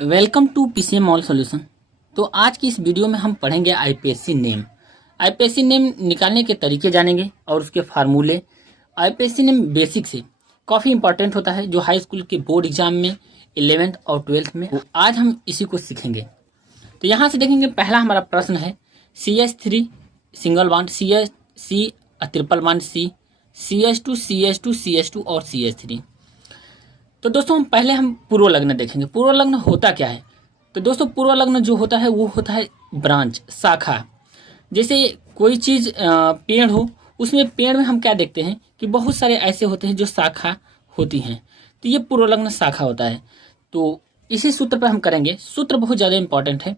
Welcome to PCM all solution. तो आज की इस वीडियो में हम पढ़ेंगे आईपीएससी नेम। आईपीएससी नेम निकालने के तरीके जानेंगे और उसके फार्मूले। आईपीएससी नेम बेसिक से काफ़ी इंपॉर्टेंट होता है जो हाई स्कूल के बोर्ड एग्जाम में 11th और 12th में। तो आज हम इसी को सीखेंगे। तो यहाँ से देखेंगे, पहला हमारा प्रश्न है CH3 single bond, C triple bond, CH2 CH2 CH2 और CH3। तो दोस्तों पहले हम पूर्व लग्न देखेंगे। पूर्व लग्न होता क्या है? तो दोस्तों पूर्व लग्न जो होता है वो होता है ब्रांच, शाखा। जैसे कोई चीज़ पेड़ हो, उसमें पेड़ में हम क्या देखते हैं कि बहुत सारे ऐसे होते हैं जो शाखा होती हैं। तो ये पूर्व लग्न शाखा होता है। तो इसी सूत्र पर हम करेंगे। सूत्र बहुत ज़्यादा इंपॉर्टेंट है।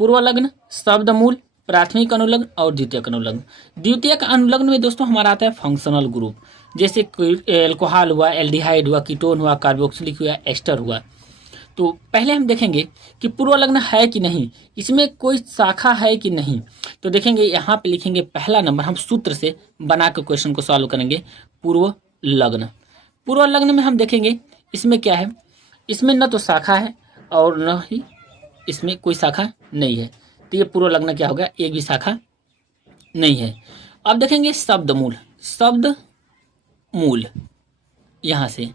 पूर्व लग्न, शब्द मूल, प्राथमिक अनुलग्न और द्वितीयक अनुलग्न। द्वितीयक अनुलग्न में दोस्तों हमारा आता है फंक्शनल ग्रुप, जैसे एल्कोहल हुआ, एल्डिहाइड हुआ, कीटोन हुआ, कार्बोक्सिलिक हुआ, एस्टर हुआ। तो पहले हम देखेंगे कि पूर्व लग्न है कि नहीं, इसमें कोई शाखा है कि नहीं। तो देखेंगे यहाँ पे लिखेंगे पहला नंबर, हम सूत्र से बना के क्वेश्चन को सॉल्व करेंगे। पूर्व लग्न, पूर्व लग्न में हम देखेंगे इसमें क्या है, इसमें न तो शाखा है और न ही इसमें कोई शाखा नहीं है। तो ये पूर्व लग्न क्या होगा, एक भी शाखा नहीं है। अब देखेंगे शब्द मूल। शब्द मूल, यहाँ से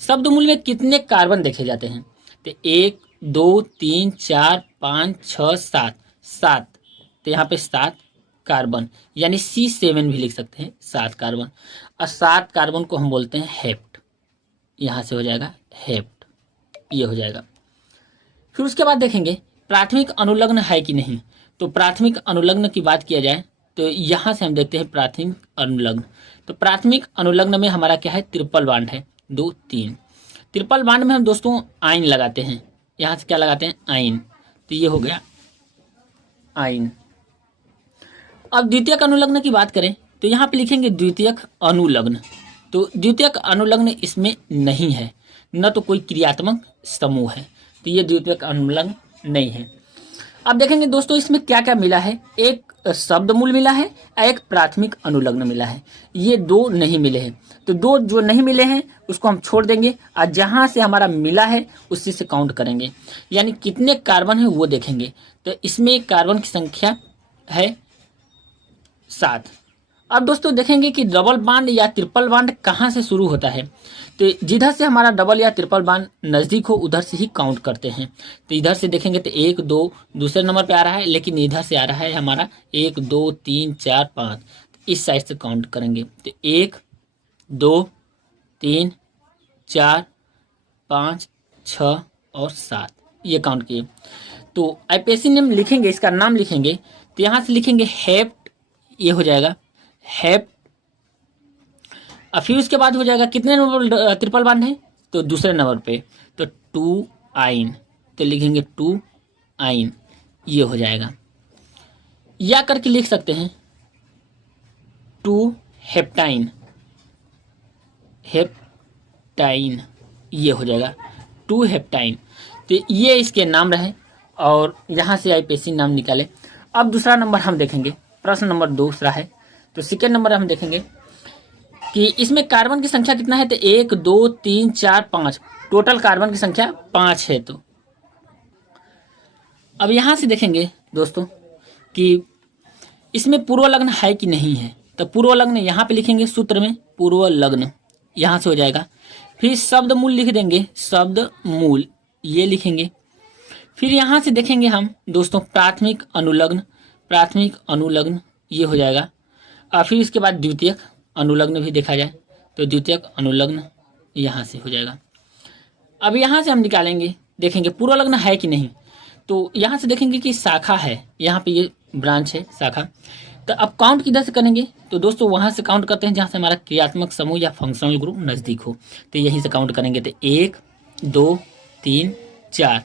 शब्द मूल में कितने कार्बन देखे जाते हैं? तो 1 2 3 4 5 6 7, 7। तो यहाँ पे 7 कार्बन, यानी C7 भी लिख सकते हैं, 7 कार्बन। और 7 कार्बन को हम बोलते हैं हेप्ट। यहाँ से हो जाएगा हेप्ट, ये हो जाएगा। फिर उसके बाद देखेंगे प्राथमिक अनुलग्न है कि नहीं। तो प्राथमिक अनुलग्न की बात किया जाए तो यहाँ से हम देखते हैं प्राथमिक अनुलग्न। तो प्राथमिक अनुलग्न में हमारा क्या है, ट्रिपल बॉन्ड है, 2 3। ट्रिपल बॉन्ड में हम दोस्तों आयन लगाते हैं। यहाँ से क्या लगाते हैं, आयन। तो ये हो गया आयन। अब द्वितीयक अनुलग्न की बात करें तो यहाँ पे लिखेंगे द्वितीयक अनुलग्न। तो द्वितीयक अनुलग्न इसमें नहीं है, न तो कोई क्रियात्मक समूह है। तो ये द्वितीयक अनुलग्न नहीं है। अब देखेंगे दोस्तों इसमें क्या क्या मिला है, एक शब्द मूल मिला है, एक प्राथमिक अनुलग्न मिला है। ये दो नहीं मिले हैं। तो दो जो नहीं मिले हैं उसको हम छोड़ देंगे और जहाँ से हमारा मिला है उसी से काउंट करेंगे, यानी कितने कार्बन है वो देखेंगे। तो इसमें कार्बन की संख्या है 7। अब दोस्तों देखेंगे कि डबल बॉन्ड या ट्रिपल बॉन्ड कहाँ से शुरू होता है। तो जिधर से हमारा डबल या ट्रिपल बॉन्ड नज़दीक हो उधर से ही काउंट करते हैं। तो इधर से देखेंगे तो 1 2 दूसरे नंबर पे आ रहा है, लेकिन इधर से आ रहा है हमारा 1 2 3 4 5। इस साइड से काउंट करेंगे तो 1 2 3 4 5 6 और 7, ये काउंट किए। तो आईपीएससी नेम लिखेंगे, इसका नाम लिखेंगे तो यहाँ से लिखेंगे हेप्ट, ये हो जाएगा हेप्ट। और फिर उसके बाद हो जाएगा कितने नंबर ट्रिपल बॉन्ड है, तो दूसरे नंबर पे, तो 2 आइन। तो लिखेंगे 2 आइन, ये हो जाएगा। या करके लिख सकते हैं 2 हेप्टाइन, हेप्टाइन, ये हो जाएगा 2 हेप्टाइन। तो ये इसके नाम रहे और यहाँ से आईपीएससी नाम निकाले। अब दूसरा नंबर हम देखेंगे, प्रश्न नंबर दूसरा है। तो सेकेंड नंबर हम देखेंगे कि इसमें कार्बन की संख्या कितना है। तो 1 2 3 4 5, टोटल कार्बन की संख्या 5 है। तो अब यहाँ से देखेंगे दोस्तों कि इसमें पूर्व लग्न है कि नहीं है। तो पूर्व लग्न यहाँ पे लिखेंगे सूत्र में, पूर्व लग्न यहाँ से हो जाएगा। फिर शब्द मूल लिख देंगे, शब्द मूल ये लिखेंगे। फिर यहाँ से देखेंगे हम दोस्तों प्राथमिक अनुलग्न, प्राथमिक अनुलग्न ये हो जाएगा। और फिर इसके बाद द्वितीयक अनुलग्न भी देखा जाए तो द्वितीयक अनुलग्न यहाँ से हो जाएगा। अब यहाँ से हम निकालेंगे, देखेंगे पूर्व लग्न है कि नहीं। तो यहाँ से देखेंगे कि शाखा है, यहाँ पे ये ब्रांच है शाखा। तो अब काउंट किधर से करेंगे, तो दोस्तों वहाँ से काउंट करते हैं जहाँ से हमारा क्रियात्मक समूह या फंक्शनल ग्रुप नज़दीक हो। तो यहीं से काउंट करेंगे तो 1 2 3 4।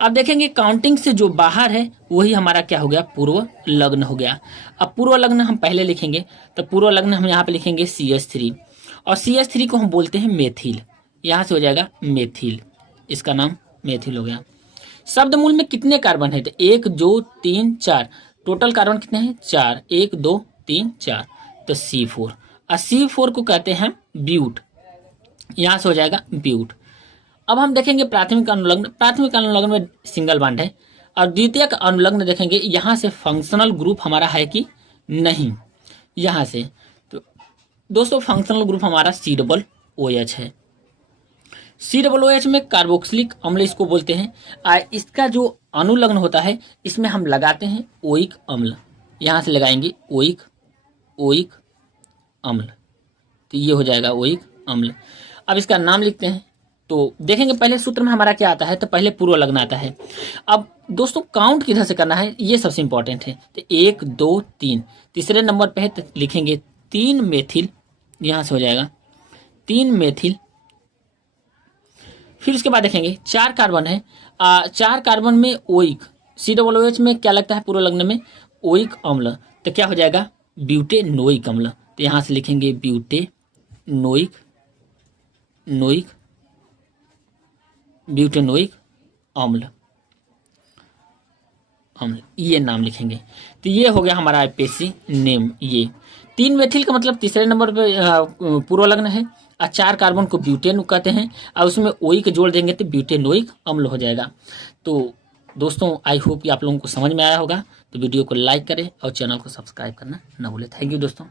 अब देखेंगे काउंटिंग से जो बाहर है वही हमारा क्या हो गया, पूर्व लग्न हो गया। अब पूर्व लग्न हम पहले लिखेंगे, तो पूर्व लग्न हम यहाँ पे लिखेंगे CH3, और CH3 को हम बोलते हैं मेथिल। यहाँ से हो जाएगा मेथिल, इसका नाम मेथिल हो गया। शब्द मूल में कितने कार्बन है, तो 1 2 3 4, टोटल कार्बन कितने हैं 4, 1 2 3 4। तो C4, और C4 को कहते हैं ब्यूट, यहाँ से हो जाएगा ब्यूट। अब हम देखेंगे प्राथमिक अनुलग्न। प्राथमिक अनुलग्न में सिंगल बॉन्ड है, और द्वितीयक अनुलग्न देखेंगे यहाँ से फंक्शनल ग्रुप हमारा है कि नहीं, यहाँ से। तो दोस्तों फंक्शनल ग्रुप हमारा COOH है। COOH में कार्बोक्सिलिक अम्ल इसको बोलते हैं। इसका जो अनुलग्न होता है इसमें हम लगाते हैं ओइक अम्ल, यहाँ से लगाएंगे ओइक अम्ल, तो ये हो जाएगा ओइक अम्ल। अब इसका नाम लिखते हैं, तो देखेंगे पहले सूत्र में हमारा क्या आता है, तो पहले पूर्व लग्न आता है। अब दोस्तों काउंट किधर से करना है ये सबसे इंपॉर्टेंट है। तो 1 2 3, तीसरे नंबर पे है तो लिखेंगे 3 मेथिल, यहाँ से हो जाएगा 3 मेथिल। फिर उसके बाद देखेंगे 4 कार्बन है, 4 कार्बन में ओइक, COOH में क्या लगता है पूर्व लग्न में, ओइक अम्ल, तो क्या हो जाएगा ब्यूटेनोइक अम्ल। तो यहाँ से लिखेंगे ब्यूटेनोइक अम्ल, ये नाम लिखेंगे। तो ये हो गया हमारा आईपीएसी नेम। ये 3 मेथिल का मतलब तीसरे नंबर पे पूर्व लग्न है, और 4 कार्बन को ब्यूटेन कहते हैं, और उसमें ओइक जोड़ देंगे तो ब्यूटेनोइक अम्ल हो जाएगा। तो दोस्तों आई होप कि आप लोगों को समझ में आया होगा। तो वीडियो को लाइक करें और चैनल को सब्सक्राइब करना ना भूलें। थैंक यू दोस्तों।